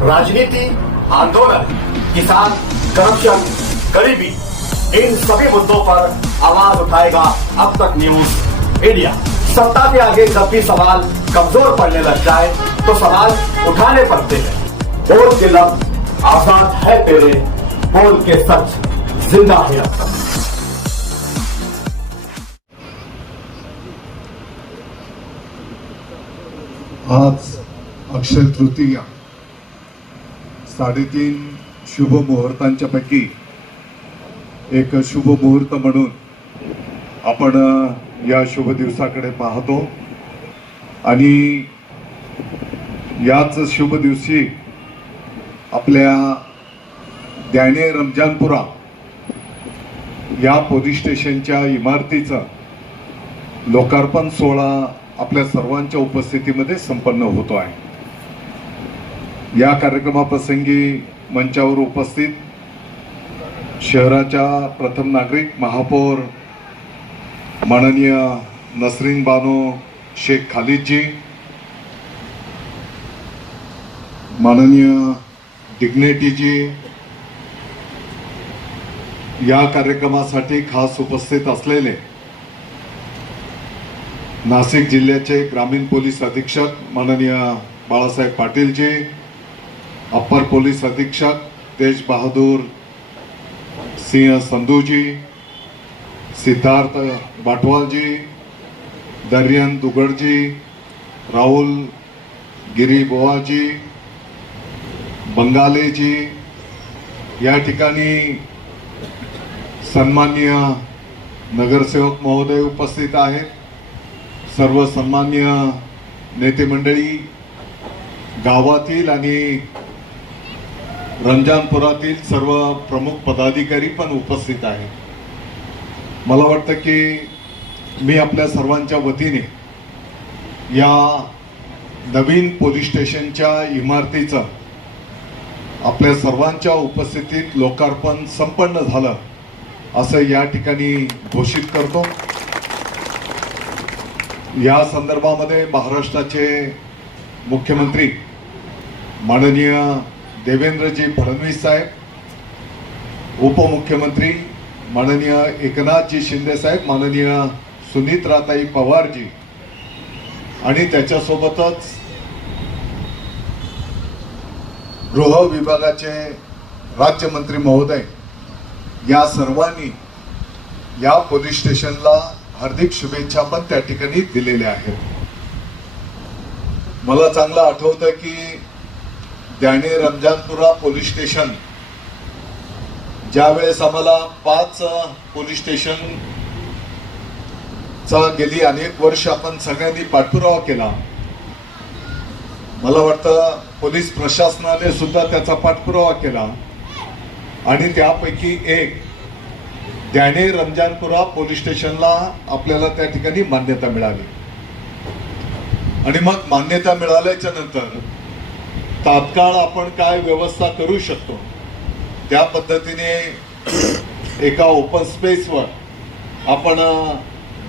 राजनीति, आंदोलन, किसान, करप्शन, गरीबी, इन सभी मुद्दों पर आवाज उठाएगा अब तक न्यूज इंडिया। सत्ता के आगे जब भी सवाल कमजोर पड़ने लग जाए तो सवाल उठाने पड़ते हैं। बोल के लफ्ज आजाद है तेरे, बोल के सच जिंदा है अब तक। आज अक्षय तृतीया, 3.5 शुभ मुहूर्तांच्या पैकी एक शुभ मुहूर्त म्हणून आपण या शुभ दिवसाकडे पाहतो आणि याच शुभ दिवशी आपल्या द्याणे रमजानपुरा या पोलीस स्टेशनच्या इमारतीचं लोकार्पण सोहळा आपल्या सर्वांच्या उपस्थितीमध्ये संपन्न होतो आहे। या कार्यक्रमाप्रसंगी मंचावर उपस्थित शहराच्या प्रथम नागरिक महापौर माननीय नसरीन बानो शेख खालिद जी, माननीय डिग्नेटी जी, या कार्यक्रमासाठी खास उपस्थित असलेले नाशिक जिल्ह्याचे ग्रामीण पोलीस अधीक्षक माननीय बाळासाहेब पाटील जी, अप्पर पोलीस अधीक्षक तेज बहादूर सिंह संधू जी, सिद्धार्थ बाटवाल जी, दरियन दुगड़ जी, राहुल गिरी बोआ जी, बंगाले जी, या ठिकाणी सन्माननीय नगरसेवक महोदय उपस्थित आहेत। सर्व सन्माननीय नेते मंडळी, गावातील आणि रमजानपुरातील सर्व प्रमुख पदाधिकारी पण उपस्थित आहेत। मला वाटतं की मी आपल्या सर्वांच्या वतीने या नवीन पोलीस स्टेशनच्या इमारतीचं आपल्या सर्वांच्या उपस्थितीत लोकार्पण संपन्न झालं असं या ठिकाणी घोषित करतो। या संदर्भामध्ये महाराष्ट्राचे मुख्यमंत्री माननीय देवेंद्रजी फडणवीस साहेब, उपमुख्यमंत्री माननीय एकनाथजी शिंदे साहेब, माननीय सुनीत्राताई पवार जी आणि त्याच्यासोबतच गृह विभागाचे राज्यमंत्री महोदय या सर्वांनी या पोलीस स्टेशनला हार्दिक शुभेच्छा पण त्या ठिकाणी दिलेल्या आहेत। मला चांगलं आठवतं की द्याणे रमजानपुरा पोलीस स्टेशन ज्यावेळेस आम्हाला 5 पोलीस स्टेशन चा गेली अनेक वर्ष आपण सगळ्यांनी पाठपुरावा केला। मला वाटतं पोलीस प्रशासनाने सुद्धा त्याचा पाठपुरावा केला आणि त्यापैकी एक द्याणे रमजानपुरा पोलीस स्टेशनला आपल्याला त्या ठिकाणी मान्यता मिळाली आणि मग मान्यता मिळाल्याच्या नंतर तात्काळ आपण काय व्यवस्था करू शकतो त्या पद्धतीने एका ओपन स्पेसवर आपण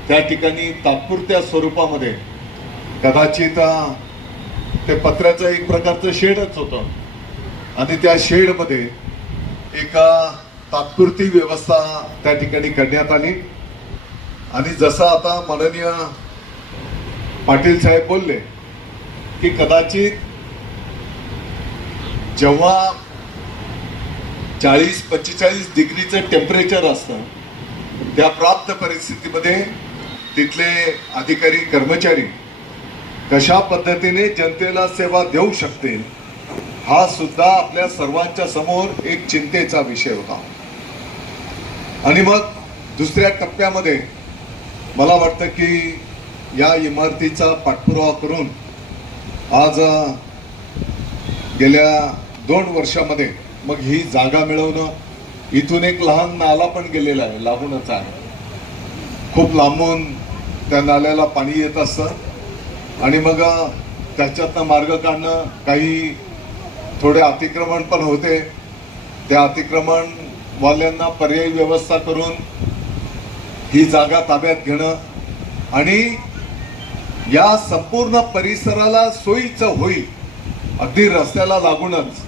त्या ठिकाणी तात्पुरत्या स्वरूपामध्ये कदाचित ते पत्र्याचं एक प्रकारचं शेडच होतं आणि त्या शेडमध्ये एका तात्पुरती व्यवस्था त्या ठिकाणी करण्यात आली आणि जसं आता माननीय पाटील साहेब बोलले की कदाचित जेव्हा 40-45 डिग्रीचं टेम्परेचर असतं त्या प्राप्त परिस्थितीमध्ये तिथले अधिकारी कर्मचारी कशा पद्धतीने जनतेला सेवा देऊ शकतील हा सुद्धा आपल्या सर्वांच्या समोर एक चिंतेचा विषय होता। आणि मग दुसऱ्या टप्प्यामध्ये मला वाटतं की या इमारतीचा पाठपुरावा करून आज गेल्या 2 वर्षामध्ये मग ही जागा मिळवणं, इथून एक लहान नाला पण गेलेला आहे, लागूनच आहे, खूप लांबून त्या नाल्याला पाणी येत असतं आणि मग त्याच्यातनं मार्ग काढणं, काही थोडे अतिक्रमण पण होते, त्या अतिक्रमण वाल्यांना पर्यायी व्यवस्था करून ही जागा ताब्यात घेणं आणि या संपूर्ण परिसराला सोयीचं होईल अगदी रस्त्याला लागूनच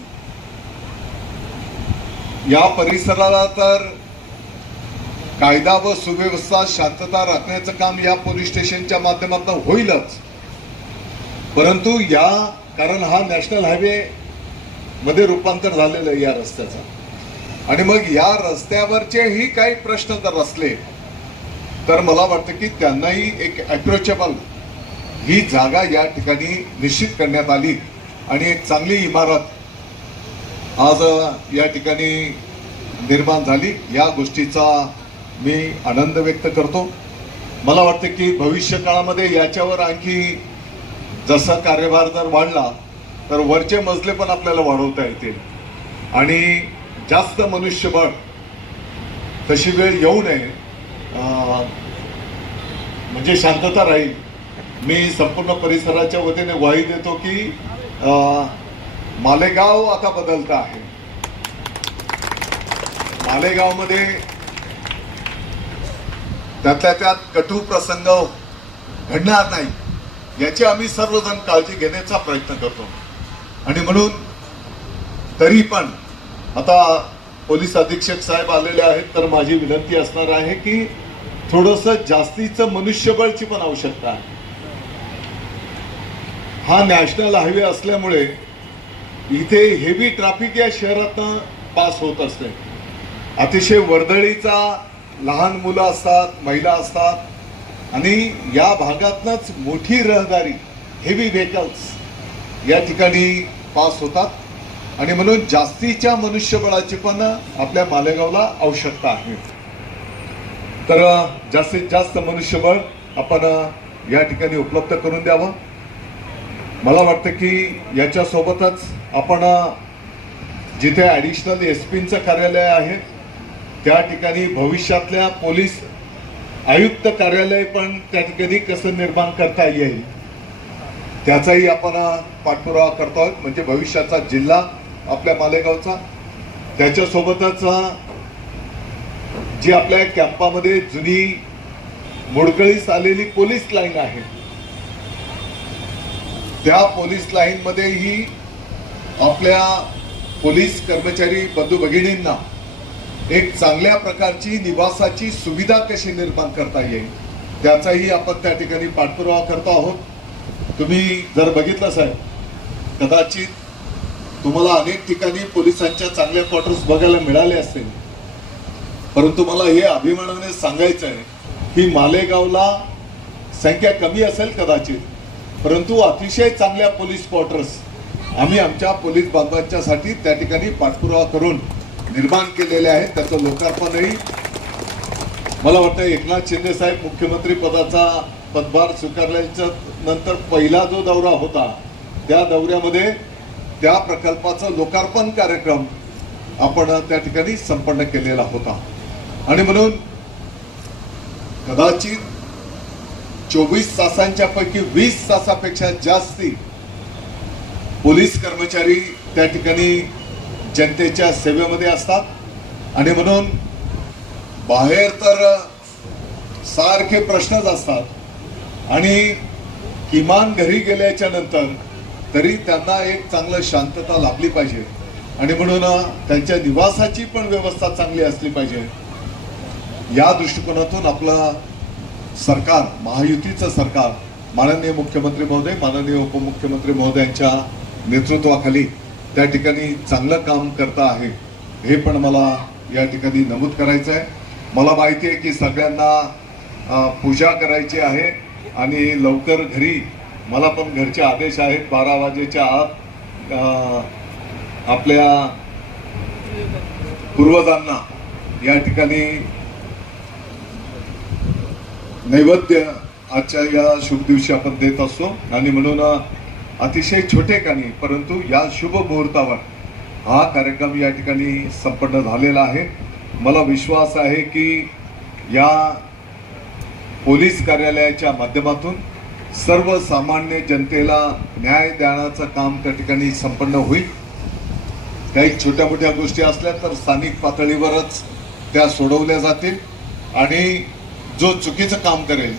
या परिसराला तर कायदा व सुव्यवस्था शांतता राखण्याचं काम या पोलीस स्टेशनच्या माध्यमातून होईलच, परंतु कारण हा नॅशनल हायवे मध्ये रूपांतर झालेलं आहे या रस्त्याचं, आणि मग या रस्त्यावरचेही काही प्रश्न जर असले तर मला वाटतं की त्यांनाही एक अप्रोचेबल ही जागा या ठिकाणी निश्चित करण्यात आली आणि एक चांगली इमारत आज या ठिकाणी निर्माण झाली, या गोष्टीचा मी आनंद व्यक्त करतो. मला वाटतं की भविष्य काळामध्ये याच्यावर आणखी जसा कार्यभार जर वाढला तर वरचे मजले पण आपल्याला वाढवता येतील आणि जास्त मनुष्यबळ तशी वेळ येऊ नये, म्हणजे शांतता राहील. मी संपूर्ण परिसराच्या वतीने ग्वाही देतो की मालेगाव आता बदलतं आहे. मालेगावमध्ये त्यातल्या त्यात कटू प्रसंग घडणार नाही याची आम्ही सर्वजण काळजी घेण्याचा प्रयत्न करतो, आणि म्हणून तरी पण आता पोलीस अधीक्षक साहेब आलेले आहेत, तर माझी विनंती असणार आहे की थोडंसं जास्तीचं मनुष्यबळची पण आवश्यकता आहे. हा नॅशनल हायवे असल्यामुळे इथे हेवी ट्रॅफिक या शहरातनं पास होत असते. अतिशय वर्दळीचा लहान मुलं असतात, महिला असतात, आणि या भागातनच मोठी रहदारी हेवी व्हेकल्स या ठिकाणी पास होतात, आणि म्हणून जास्तीच्या मनुष्यबळाची पण आपल्या मालेगावला आवश्यकता आहे. तर जास्तीत जास्त मनुष्यबळ आपण या ठिकाणी उपलब्ध करून द्यावं. मला वाटतं की याच्यासोबतच आपण जिथे ॲडिशनल एसपींचं कार्यालय आहे त्या ठिकाणी भविष्यातल्या पोलीस आयुक्त कार्यालय पण त्या ठिकाणी कसं निर्माण करता येईल त्याचाही आपण पाठपुरावा करतो आहोत, म्हणजे भविष्याचा जिल्हा आपल्या मालेगावचा. त्याच्यासोबतच जी आपल्या कॅम्पामध्ये जुनी मोडकळीस आलेली पोलीस लाईन आहे त्या पोलीस लाईन मध्येही आपल्या पोलीस कर्मचारी बंधू भगिनींना एक चांगल्या प्रकारची निवासाची सुविधा कशी निर्माण करता येईल त्याचाही आपण त्या ठिकाणी पाठपुरावा करतो आहोत. तुम्ही जर बघितलं साहेब, कदाचित तुम्हाला अनेक ठिकाणी पोलिसांच्या चांगल्या क्वार्टर्स बघायला मिळाले असतील, परंतु मला हे अभिमानाने सांगायचं आहे की मालेगावला संख्या कमी असेल कदाचित, परंतु अतिशय चांगल्या पोलीस क्वार्टर्स आम्ही आमच्या पोलीस बांधवांच्यासाठी त्या ठिकाणी पाठपुरावा करून निर्माण केलेले आहेत. त्याचं लोकार्पणही मला वाटतं एकनाथ शिंदे साहेब मुख्यमंत्री पदाचा पदभार स्वीकारल्याच्या नंतर पहिला जो दौरा होता त्या दौऱ्यामध्ये त्या प्रकल्पाचं लोकार्पण कार्यक्रम आपण त्या ठिकाणी संपन्न केलेला होता, आणि म्हणून कदाचित 24 तासांच्या पैकी 20 तासापेक्षा जास्ती पोलीस कर्मचारी त्या ठिकाणी जनतेच्या सेवेमध्ये असतात, आणि म्हणून बाहेर तर सारखे प्रश्नच असतात, आणि किमान घरी गेल्याच्या नंतर तरी त्यांना एक चांगलं शांतता लाभली पाहिजे, आणि म्हणून त्यांच्या निवासाची पण व्यवस्था चांगली असली पाहिजे. या दृष्टिकोनातून आपलं सरकार, महायुतीचं सरकार, माननीय मुख्यमंत्री महोदय, माननीय उपमुख्यमंत्री महोदयांच्या नेतृत्वाखाली त्या ठिकाणी चांगलं काम करता आहे, हे पण मला या ठिकाणी नमूद करायचं आहे. मला माहिती आहे की सगळ्यांना पूजा करायची आहे आणि लवकर घरी, मला पण घरचे आदेश आहेत 12 वाजेच्या आत आपल्या पूर्वजांना या ठिकाणी नैवेद्य आजच्या या शुभ दिवशी आपण देत असतो, आणि म्हणून अतिशय छोटेखानी परंतु या शुभ मुहूर्तावर हा कार्यक्रम या ठिकाणी संपन्न झालेला आहे. मला विश्वास आहे की या पोलीस कार्यालयाच्या माध्यमातून सर्वसामान्य जनतेला न्याय देण्याचं काम त्या ठिकाणी संपन्न होईल. काही छोट्या मोठ्या गोष्टी असल्या तर स्थानिक पातळीवरच त्या सोडवल्या जातील, आणि जो चुकीचं काम करेल,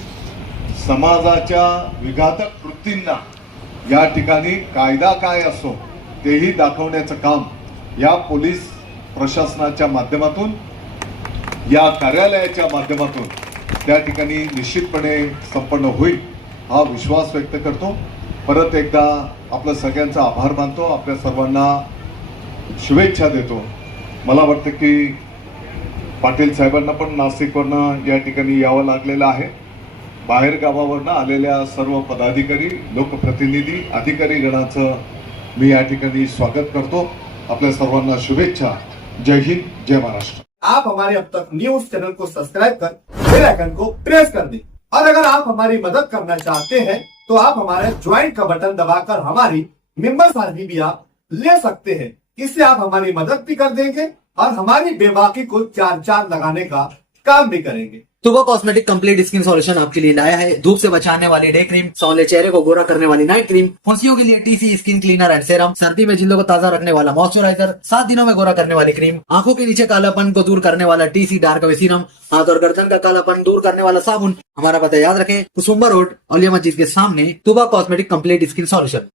समाजाच्या विघातक वृत्तींना या ठिकाणी कायदा काय असो तेही दाखवण्याचं काम या पोलीस प्रशासनाच्या माध्यमातून, या कार्यालयाच्या माध्यमातून त्या ठिकाणी निश्चितपणे संपन्न होईल हा विश्वास व्यक्त करतो. परत एकदा आपलं सगळ्यांचा आभार मानतो, आपल्या सर्वांना शुभेच्छा देतो. मला वाटतं की पाटील साहेबांना पण नाशिकवरनं या ठिकाणी यावं लागलेलं आहे. बाहेर गावावरनं आलेल्या सर्व पदाधिकारी, लोकप्रतिनिधी, अधिकारी गणाचं मी या ठिकाणी स्वागत करतो. आपल्या सर्वांना शुभेच्छा. जय हिंद, जय महाराष्ट्र. आप हमारे अब तक न्यूज चैनल को सब्सक्राइब कर बेल आइकन को प्रेस कर दें और अगर आप हमारी मदद करना चाहते हैं तो आप हमारे ज्वाइन का बटन दबाकर हमारी मेंबर्स आईडी भी आप ले सकते हैं. इससे आप हमारी मदद भी कर देंगे और हमारी बेबाकी को चार लगाने का काम भी करेंगे. तुबा कॉस्मेटिक कंप्लीट स्किन सॉल्यूशन आपके लिए लाया है. धूप से बचाने वाली डे क्रीम, सौंले चेहरे को गोरा करने वाली नाइट क्रीम, फुंसियों के लिए TC skin cleaner end serum, सर्दी में जिल्दों को ताजा रखने वाला मॉइस्चराइजर, 7 दिनों में गोरा करने वाली क्रीम, आंखों के नीचे कालापन को दूर करने वाला टीसी डार्क वे सीरम, हाथ और गर्दन का कालापन दूर करने वाला साबुन. हमारा पता याद रखें, कुसुम्बा रोड, औलिया मस्जिद के सामने, तुबा कॉस्मेटिक कंप्लीट स्किन सॉल्यूशन.